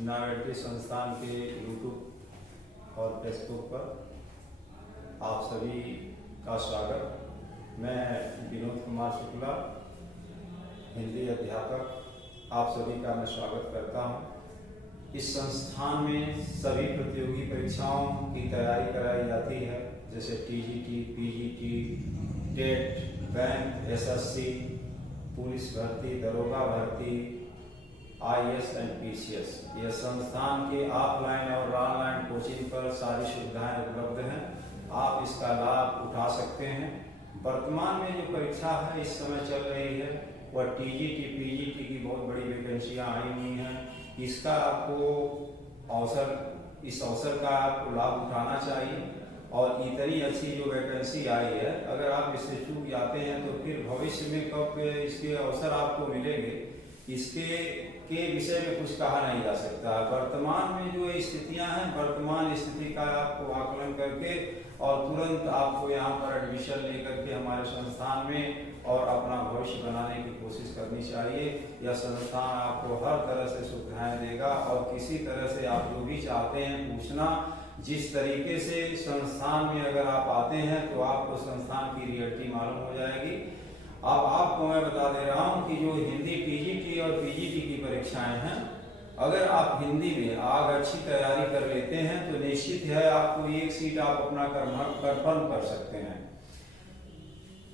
Novelty संस्थान के YouTube और फेसबुक पर आप सभी का स्वागत। मैं विनोद कुमार शुक्ला, हिंदी अध्यापक, आप सभी का मैं स्वागत करता हूं। इस संस्थान में सभी प्रतियोगी परीक्षाओं की तैयारी कराई जाती है, जैसे TGT, PGT, TET, bank, SSC, police भर्ती, दरोगा भर्ती, आईएएस एंड पीसीएस। यह संस्थान के ऑफलाइन और ऑनलाइन कोचिंग पर सारी सुविधाएं उपलब्ध हैं। आप इसका लाभ उठा सकते हैं। वर्तमान में जो परीक्षा है इस समय चल रही है वह टीजीटी, पीजीटी की बहुत बड़ी वैकेंसियां आई हुई हैं। इसका इस अवसर का आपको लाभ उठाना चाहिए। और इतनी अच्छी जो वैकेंसी आई है, अगर आप इससे चूक जाते हैं तो फिर भविष्य में कब इसके अवसर आपको मिलेंगे, इसके विषय में कुछ कहा नहीं जा सकता। वर्तमान में जो स्थितियां हैं, वर्तमान स्थिति का आपको आकलन करके और तुरंत आपको यहाँ पर एडमिशन लेकर के हमारे संस्थान में और अपना भविष्य बनाने की कोशिश करनी चाहिए। यह संस्थान आपको हर तरह से सुविधाएं देगा और किसी तरह से आप जो भी चाहते हैं पूछना, जिस तरीके से संस्थान में अगर आप आते हैं तो आपको संस्थान की रियलिटी मालूम हो जाएगी। अब आपको मैं बता दे रहा हूं कि जो हिंदी टीजीटी और पीजीटी की परीक्षाएं हैं, अगर आप हिंदी में अच्छी तैयारी कर लेते हैं तो निश्चित है आपको एक सीट आप अपना कंफर्म कर सकते हैं।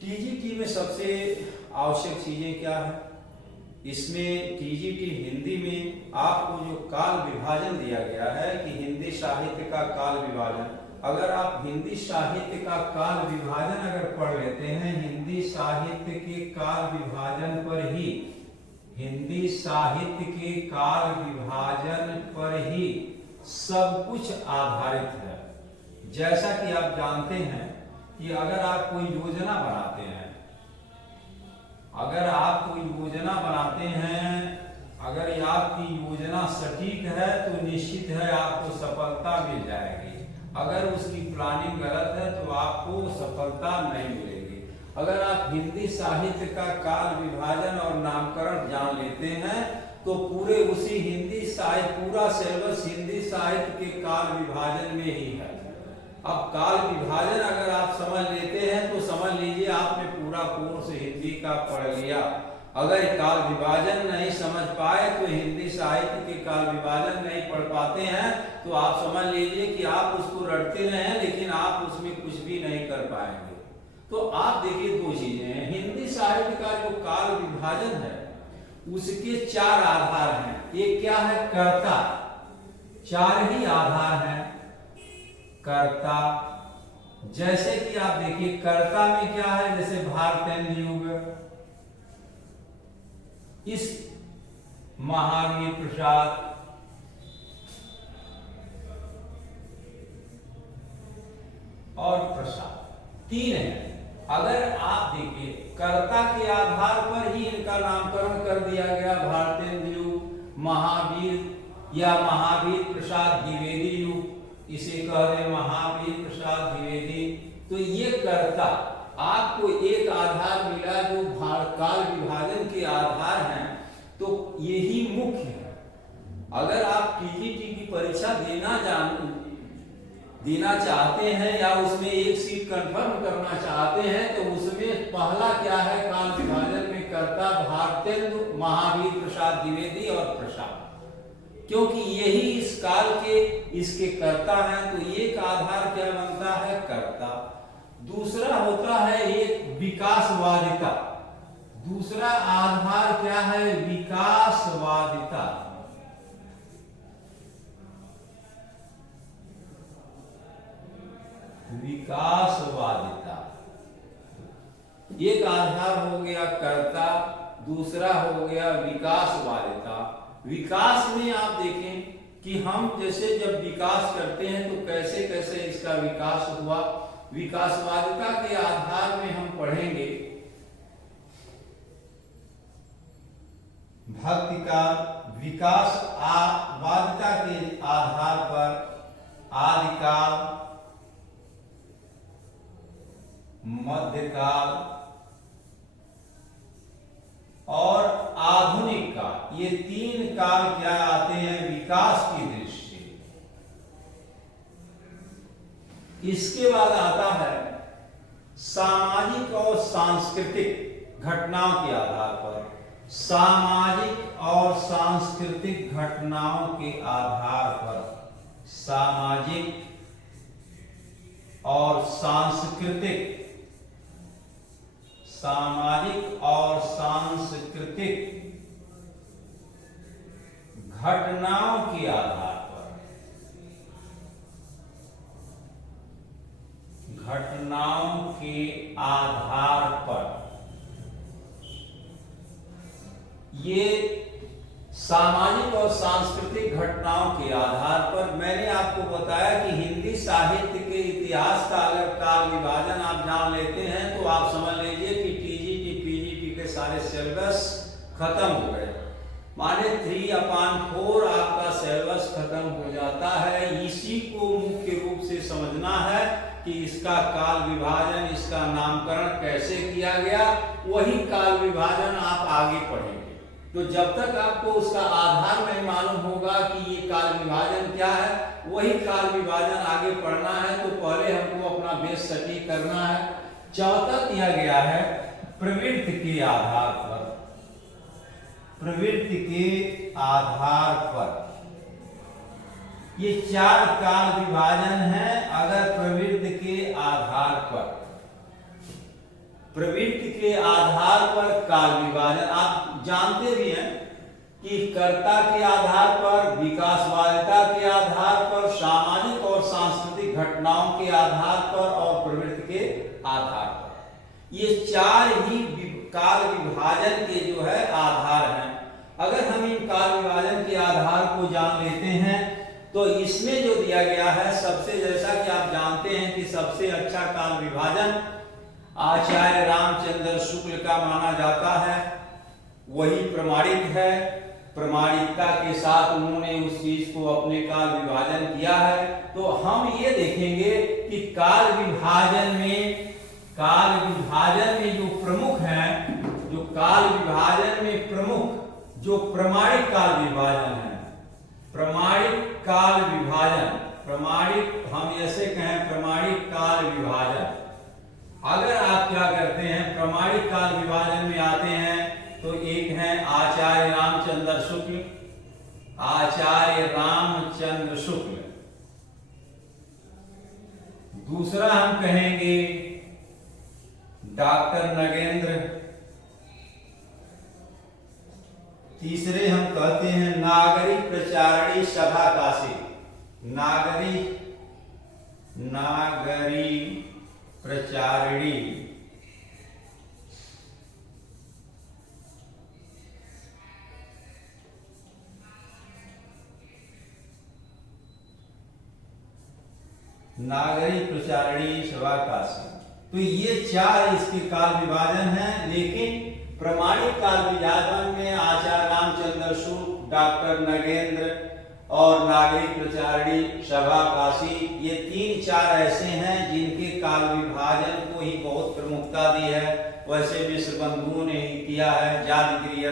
टीजीटी में सबसे आवश्यक चीजें क्या है? इसमें टीजीटी हिंदी में आपको जो काल विभाजन दिया गया है कि हिंदी साहित्य का काल विभाजन, अगर आप हिंदी साहित्य का काल विभाजन अगर पढ़ लेते हैं, हिंदी साहित्य के काल विभाजन पर ही, हिंदी साहित्य के काल विभाजन पर ही सब कुछ आधारित है। जैसा कि आप जानते हैं कि अगर आप कोई योजना बनाते हैं, अगर आप कोई योजना बनाते हैं, अगर आपकी योजना सटीक है तो निश्चित है आपको सफलता मिल जाएगी। अगर उसकी प्लानिंग गलत है तो आपको सफलता नहीं मिलेगी। अगर आप हिंदी साहित्य का काल विभाजन और नामकरण जान लेते हैं तो पूरे उसी हिंदी साहित्य, पूरा सिलेबस हिंदी साहित्य के काल विभाजन में ही है। अब काल विभाजन अगर आप समझ लेते हैं तो समझ लीजिए आपने पूरा कोर्स हिंदी का पढ़ लिया। अगर काल विभाजन नहीं समझ पाए तो हिंदी साहित्य के काल विभाजन नहीं पढ़ पाते हैं तो आप समझ लीजिए कि आप उसको रटते रहें लेकिन आप उसमें कुछ भी नहीं कर पाएंगे। तो आप देखिए दो चीजें हैं। हिंदी साहित्य का जो काल विभाजन है उसके चार आधार हैं। एक क्या है? कर्ता। चार ही आधार हैं। कर्ता, जैसे कि आप देखिए कर्ता में क्या है, जैसे भारतेंदु युग, इस महावीर प्रसाद, और प्रसाद, तीन है। अगर आप देखिए कर्ता के आधार पर ही इनका नामकरण कर दिया गया, भारतेंदु युग, महावीर या महावीर प्रसाद द्विवेदी युग, इसे कह रहे महावीर प्रसाद द्विवेदी। तो ये कर्ता, आपको एक आधार मिला जो काल विभाजन के आधार हैं, तो यही मुख्य है। अगर आप टीजीटी की परीक्षा देना चाहते हैं या उसमें एक सीट कंफर्म करना चाहते हैं तो उसमें पहला क्या है? काल विभाजन में कर्ता भारतेंदु, महावीर प्रसाद द्विवेदी और प्रसाद, क्योंकि यही इस काल के इसके कर्ता हैं। तो एक आधार क्या बनता है? कर्ता। दूसरा होता है एक विकासवादिता। दूसरा आधार क्या है? विकासवादिता। विकासवादिता एक आधार हो गया कर्ता, दूसरा हो गया विकासवादिता। विकास में आप देखें कि हम जैसे जब विकास करते हैं तो कैसे कैसे इसका विकास हुआ। विकासवादिता के आधार में हम पढ़ेंगे भक्ति का विकासवादिता के आधार पर आदिकाल, मध्यकाल और आधुनिक काल, ये तीन काल क्या आते हैं? विकास की दृष्टि। इसके बाद आता है सामाजिक और सांस्कृतिक घटनाओं के आधार पर। सामाजिक और सांस्कृतिक घटनाओं के आधार पर, सामाजिक और सांस्कृतिक, सामाजिक और सांस्कृतिक घटनाओं के आधार पर, घटनाओं के आधार पर, ये सामाजिक और सांस्कृतिक घटनाओं के आधार पर मैंने आपको बताया कि हिंदी साहित्य के इतिहास का अगर काल विभाजन आप जान लेते हैं तो आप समझ लीजिए कि टीजीटी पीजीटी के सारे सिलेबस खत्म हो गए। माने 3/4 आपका सिलेबस खत्म हो जाता है। इसी को मुख्य रूप से समझना है कि इसका काल विभाजन, इसका नामकरण कैसे किया गया, वही काल विभाजन आप आगे पढ़ेंगे। तो जब तक आपको उसका आधार नहीं मालूम होगा कि ये काल विभाजन क्या है, वही काल विभाजन आगे पढ़ना है, तो पहले हमको अपना बेस सटीक करना है। चौथा दिया गया है प्रवृत्ति के आधार पर, प्रवृत्ति के आधार पर। ये 4 काल विभाजन है। अगर प्रवृत्ति के आधार पर, प्रवृत्ति के आधार पर काल विभाजन, आप जानते भी हैं कि कर्ता के आधार पर, विकासवादिता के आधार पर, सामाजिक और सांस्कृतिक घटनाओं के आधार पर और प्रवृत्ति के आधार पर, ये 4 ही काल विभाजन के जो है आधार हैं। अगर हम इन काल विभाजन के आधार को जान लेते हैं तो इसमें जो दिया गया है, सबसे, जैसा कि आप जानते हैं कि सबसे अच्छा काल विभाजन आचार्य रामचंद्र शुक्ल का माना जाता है, वही प्रमाणित है। प्रमाणिकता के साथ उन्होंने उस चीज को अपने काल विभाजन किया है। तो हम ये देखेंगे कि काल विभाजन में जो प्रमुख हैं, जो काल विभाजन में प्रमुख जो प्रमाणिक काल विभाजन है, प्रमाणिक काल विभाजन, प्रमाणिक, हम ऐसे कहें प्रमाणिक काल विभाजन। अगर आप क्या करते हैं, प्रमाणिक काल विभाजन में आते हैं तो एक है आचार्य रामचंद्र शुक्ल, आचार्य रामचंद्र शुक्ल। दूसरा हम कहेंगे डॉक्टर नगेंद्र। तीसरे हम कहते हैं नागरिक प्रचारिणी सभा काशी, नागरिक प्रचारिणी नागरिक प्रचारिणी सभा काशी। तो ये 4 इसके काल विभाजन हैं। लेकिन प्रमाणिक काल विभाजन में आचार्य रामचंद्र शुक्ल, डॉक्टर नगेंद्र और नागरिक प्रचारिणी सभा काशी, ये 3-4 ऐसे हैं जिनके काल विभाजन को ही बहुत प्रमुखता दी है। वैसे मिश्र बंधुओं ने ही किया है, जादगिरी